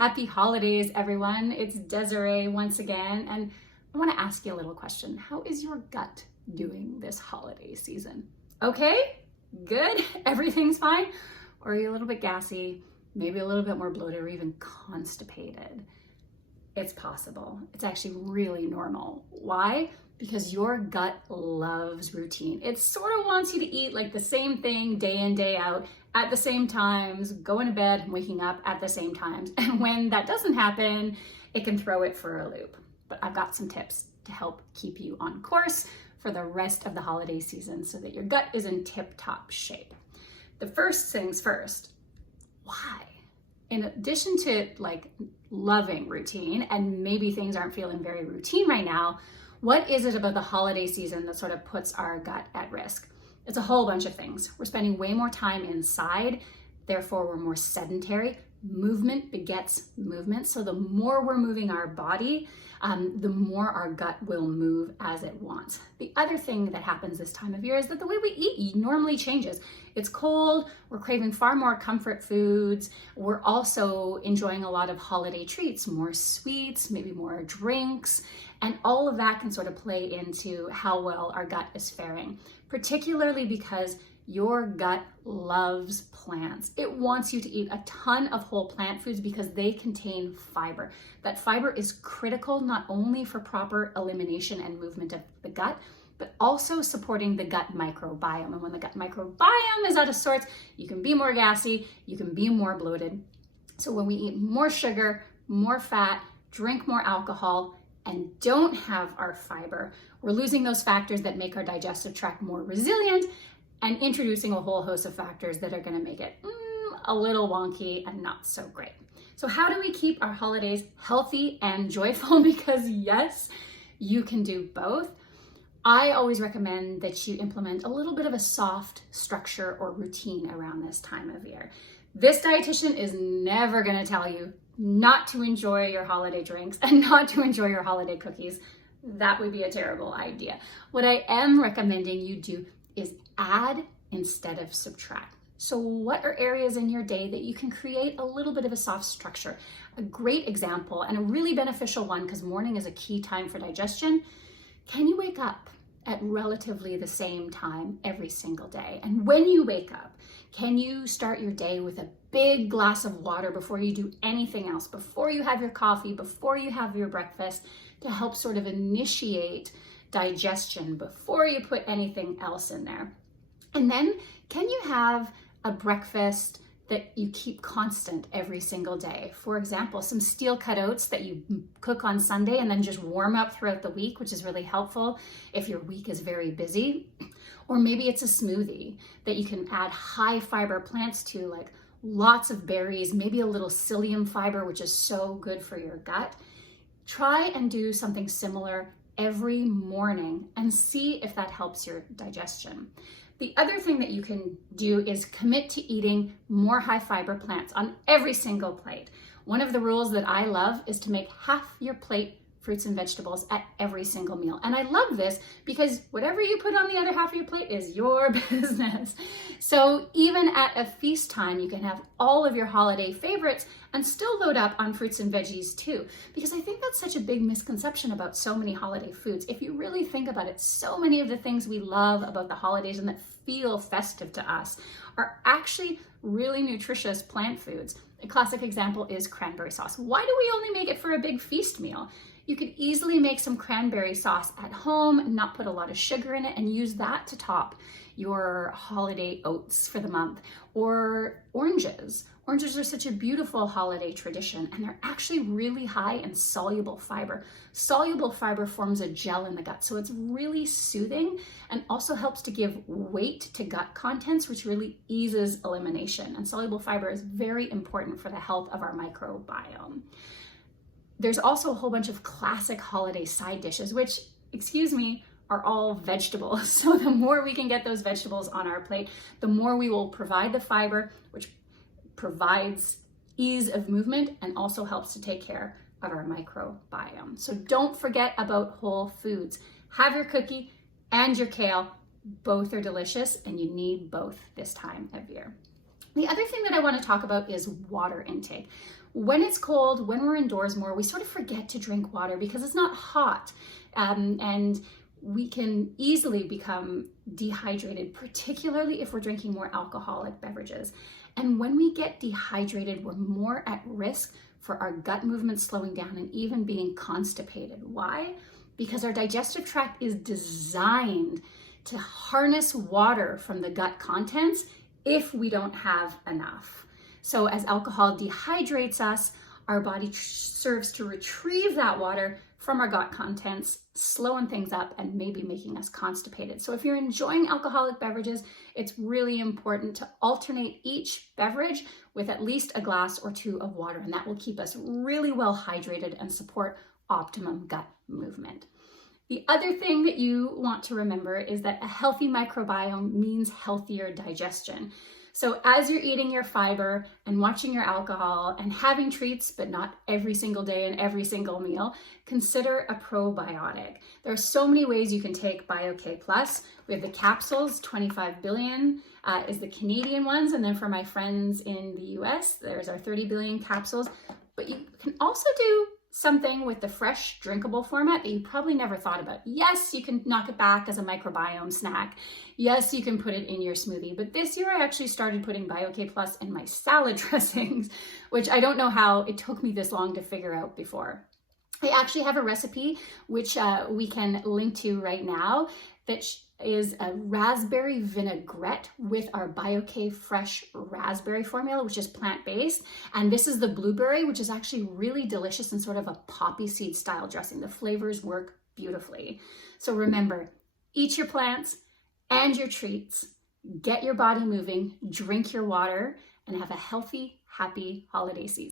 Happy holidays, everyone. It's Desiree once again, and I want to ask you a little question. How is your gut doing this holiday season? Okay? Good? Everything's fine? Or are you a little bit gassy, maybe a little bit more bloated, or even constipated? It's possible. It's actually really normal. Why? Because your gut loves routine. It sort of wants you to eat like the same thing day in, day out, at the same times, going to bed and waking up at the same times. And when that doesn't happen, it can throw it for a loop. But I've got some tips to help keep you on course for the rest of the holiday season so that your gut is in tip-top shape. The first things first, why? In addition to like loving routine, and maybe things aren't feeling very routine right now, what is it about the holiday season that sort of puts our gut at risk? It's a whole bunch of things. We're spending way more time inside, therefore we're more sedentary. Movement begets movement. So the more we're moving our body, the more our gut will move as it wants. The other thing that happens this time of year is that the way we eat normally changes. It's cold, we're craving far more comfort foods. We're also enjoying a lot of holiday treats, more sweets, maybe more drinks, and all of that can sort of play into how well our gut is faring, particularly because your gut loves plants. It wants you to eat a ton of whole plant foods because they contain fiber. That fiber is critical not only for proper elimination and movement of the gut, but also supporting the gut microbiome. And when the gut microbiome is out of sorts, you can be more gassy, you can be more bloated. So when we eat more sugar, more fat, drink more alcohol, and don't have our fiber, we're losing those factors that make our digestive tract more resilient and introducing a whole host of factors that are going to make it a little wonky and not so great. So how do we keep our holidays healthy and joyful? Because yes, you can do both. I always recommend that you implement a little bit of a soft structure or routine around this time of year. This dietitian is never going to tell you not to enjoy your holiday drinks and not to enjoy your holiday cookies. That would be a terrible idea. What I am recommending you do is add instead of subtract. So what are areas in your day that you can create a little bit of a soft structure? A great example and a really beneficial one, because morning is a key time for digestion. Can you wake up at relatively the same time every single day? And when you wake up, can you start your day with a big glass of water before you do anything else, before you have your coffee, before you have your breakfast, to help sort of initiate digestion before you put anything else in there? And then can you have a breakfast that you keep constant every single day? For example, some steel cut oats that you cook on Sunday and then just warm up throughout the week, which is really helpful if your week is very busy. Or maybe it's a smoothie that you can add high fiber plants to, like lots of berries, maybe a little psyllium fiber, which is so good for your gut. Try and do something similar every morning and see if that helps your digestion. The other thing that you can do is commit to eating more high fiber plants on every single plate. One of the rules that I love is to make half your plate fruits and vegetables at every single meal. And I love this because whatever you put on the other half of your plate is your business. So even at a feast time, you can have all of your holiday favorites and still load up on fruits and veggies too. Because I think that's such a big misconception about so many holiday foods. If you really think about it, so many of the things we love about the holidays and that feel festive to us are actually really nutritious plant foods. A classic example is cranberry sauce. Why do we only make it for a big feast meal? You could easily make some cranberry sauce at home, not put a lot of sugar in it, and use that to top your holiday oats for the month. Or oranges. Oranges are such a beautiful holiday tradition, and they're actually really high in soluble fiber. Soluble fiber forms a gel in the gut, so it's really soothing and also helps to give weight to gut contents, which really eases elimination. And soluble fiber is very important for the health of our microbiome. There's also a whole bunch of classic holiday side dishes, which, excuse me, are all vegetables. So the more we can get those vegetables on our plate, the more we will provide the fiber, which provides ease of movement and also helps to take care of our microbiome. So don't forget about whole foods. Have your cookie and your kale. Both are delicious and you need both this time of year. The other thing that I want to talk about is water intake. when it's cold, when we're indoors more, we sort of forget to drink water because it's not hot. And we can easily become dehydrated, particularly if we're drinking more alcoholic beverages. And when we get dehydrated, we're more at risk for our gut movements slowing down and even being constipated. Why? Because our digestive tract is designed to harness water from the gut contents if we don't have enough. So as alcohol dehydrates us, our body serves to retrieve that water from our gut contents, slowing things up and maybe making us constipated. So if you're enjoying alcoholic beverages, it's really important to alternate each beverage with at least a glass or two of water, and that will keep us really well hydrated and support optimum gut movement. The other thing that you want to remember is that a healthy microbiome means healthier digestion. So as you're eating your fiber and watching your alcohol and having treats, but not every single day and every single meal, consider a probiotic. There are so many ways you can take BioK Plus. We have the capsules, 25 billion is the Canadian ones. And then for my friends in the US, there's our 30 billion capsules. But you can also do something with the fresh drinkable format that you probably never thought about. Yes, you can knock it back as a microbiome snack. Yes, you can put it in your smoothie. But this year I actually started putting BioK Plus in my salad dressings, which I don't know how it took me this long to figure out before. I actually have a recipe, which we can link to right now, that is a raspberry vinaigrette with our BioK Fresh raspberry formula, which is plant-based. And this is the blueberry, which is actually really delicious and sort of a poppy seed style dressing. The flavors work beautifully. So remember, eat your plants and your treats, get your body moving, drink your water, and have a healthy, happy holiday season.